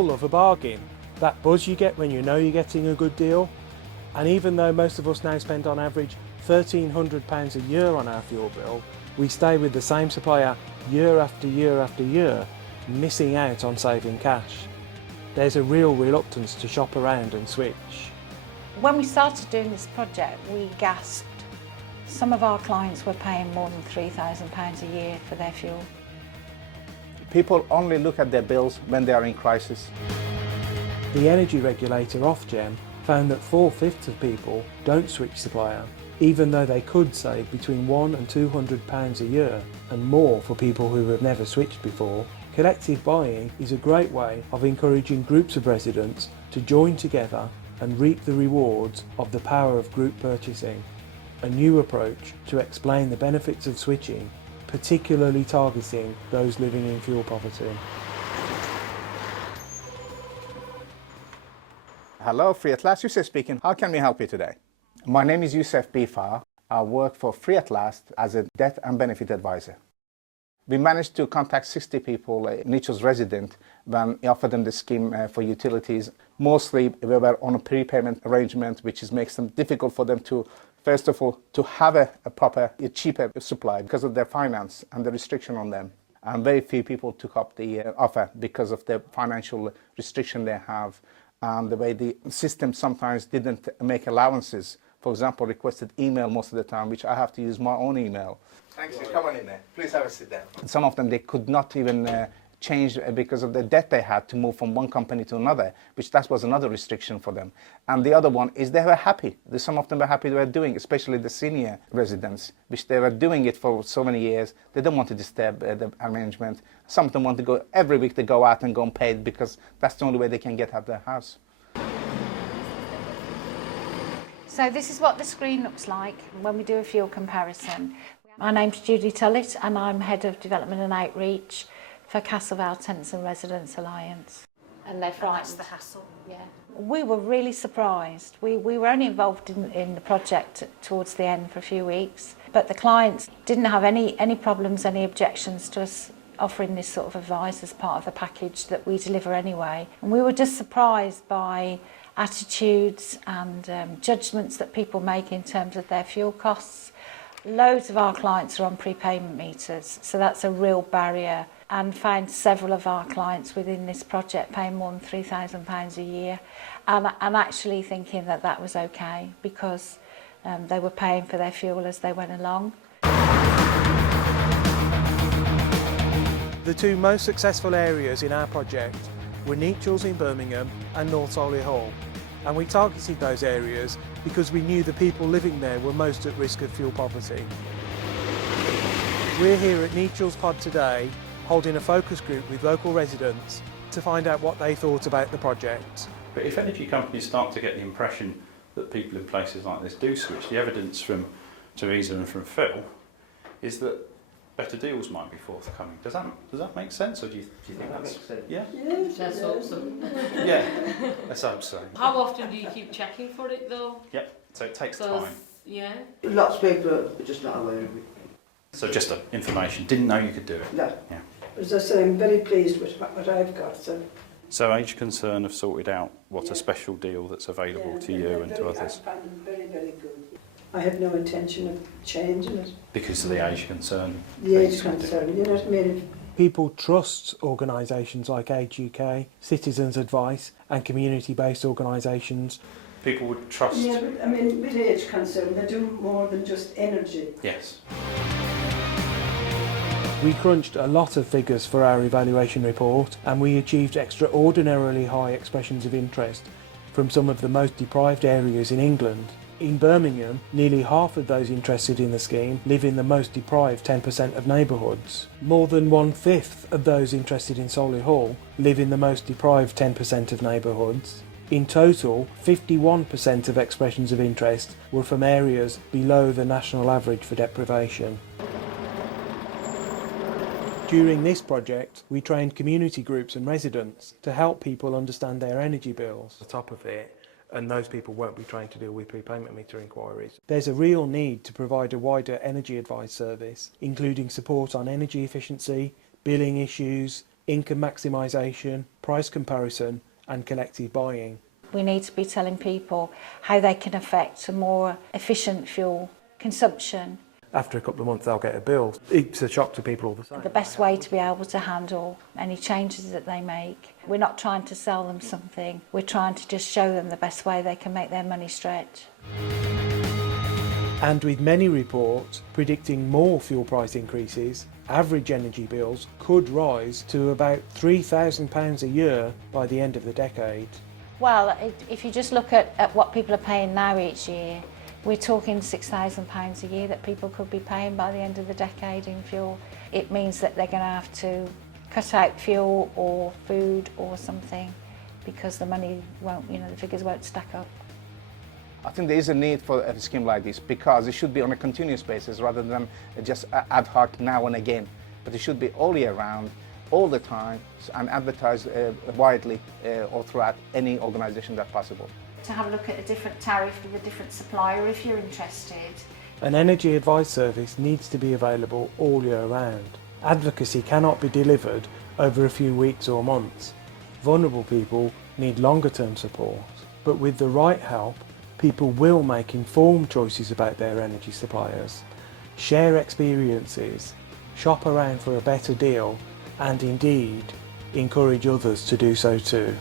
all love a bargain, that buzz you get when you know you're getting a good deal. And even though most of us now spend on average £1,300 a year on our fuel bill, we stay with the same supplier year after year after year, missing out on saving cash. There's a real reluctance to shop around and switch. When we started doing this project, we gasped. Some of our clients were paying more than £3,000 a year for their fuel. People only look at their bills when they are in crisis. The energy regulator Ofgem found that 4/5 of people don't switch supplier, even though they could save between £100 and £200 a year, and more for people who have never switched before. Collective buying is a great way of encouraging groups of residents to join together and reap the rewards of the power of group purchasing. A new approach to explain the benefits of switching, particularly targeting those living in fuel poverty. Hello, Free at Last, Yousef speaking. How can we help you today? My name is Yousef Behfar. I work for Free at Last as a debt and benefit advisor. We managed to contact 60 people, Nechells resident, when we offered them the scheme for utilities. Mostly we were on a prepayment arrangement, which makes them difficult for them to, first of all, to have a cheaper supply because of their finance and the restriction on them. And very few people took up the offer because of the financial restriction they have and the way the system sometimes didn't make allowances. For example, requested email most of the time, which I have to use my own email. Thanks, come on in there. Please have a sit down. Some of them, they could not even change because of the debt they had to move from one company to another, which that was another restriction for them. And the other one is they were happy. Some of them were happy they were doing, especially the senior residents, which they were doing it for so many years. They don't want to disturb the arrangement. Some of them want to go, every week they go out and go and pay it because that's the only way they can get out of their house. So this is what the screen looks like when we do a fuel comparison. My name's Judy Tullett and I'm Head of Development and Outreach for Vale Tenants and Residents Alliance. And they're frightened. That's the hassle. Yeah. We were really surprised. We were only involved in the project towards the end for a few weeks, but the clients didn't have any problems, any objections to us offering this sort of advice as part of the package that we deliver anyway. And we were just surprised by attitudes and judgments that people make in terms of their fuel costs. Loads of our clients are on prepayment meters, so that's a real barrier, and found several of our clients within this project paying more than £3,000 a year and actually thinking that that was okay because they were paying for their fuel as they went along. The two most successful areas in our project were Nechells in Birmingham and North Solihull, and we targeted those areas because we knew the people living there were most at risk of fuel poverty. We're here at Nechells Pod today holding a focus group with local residents to find out what they thought about the project. But if energy companies start to get the impression that people in places like this do switch, the evidence from Teresa and from Phil is that better deals might be forthcoming. Does that make sense, or do you think that makes sense? Yeah. Let's hope so. Yeah. Let's hope so. How often do you keep checking for it though? Yep. So it takes time. Yeah. Lots of people are just not aware of it. So just information. Didn't know you could do it. No. Yeah. As I say, I'm very pleased with what I've got. So Age Concern have sorted out what a special deal that's available to you and to others. I find them very, very good. I have no intention of changing it. Because of the Age Concern. The age concern, you know what I mean? People trust organisations like Age UK, Citizens Advice and community-based organisations. People would trust. Yeah, but I mean, with age concern, they do more than just energy. Yes. We crunched a lot of figures for our evaluation report and we achieved extraordinarily high expressions of interest from some of the most deprived areas in England. In Birmingham, nearly half of those interested in the scheme live in the most deprived 10% of neighbourhoods. More than 1/5 of those interested in Solihull live in the most deprived 10% of neighbourhoods. In total, 51% of expressions of interest were from areas below the national average for deprivation. During this project, we trained community groups and residents to help people understand their energy bills. On top of it, and those people won't be trained to deal with prepayment meter inquiries. There's a real need to provide a wider energy advice service, including support on energy efficiency, billing issues, income maximisation, price comparison and collective buying. We need to be telling people how they can affect a more efficient fuel consumption. After a couple of months they'll get a bill. It's a shock to people all the time. The best way to be able to handle any changes that they make. We're not trying to sell them something, we're trying to just show them the best way they can make their money stretch. And with many reports predicting more fuel price increases, average energy bills could rise to about £3,000 a year by the end of the decade. Well, if you just look at what people are paying now each year, we're talking £6,000 a year that people could be paying by the end of the decade in fuel. It means that they're going to have to cut out fuel or food or something because the money won't, the figures won't stack up. I think there is a need for a scheme like this because it should be on a continuous basis rather than just ad hoc now and again. But it should be all year round, all the time, and advertised widely or throughout any organisation that's possible. To have a look at a different tariff with a different supplier if you're interested. An energy advice service needs to be available all year round. Advocacy cannot be delivered over a few weeks or months. Vulnerable people need longer term support. But with the right help, people will make informed choices about their energy suppliers, share experiences, shop around for a better deal, and indeed encourage others to do so too.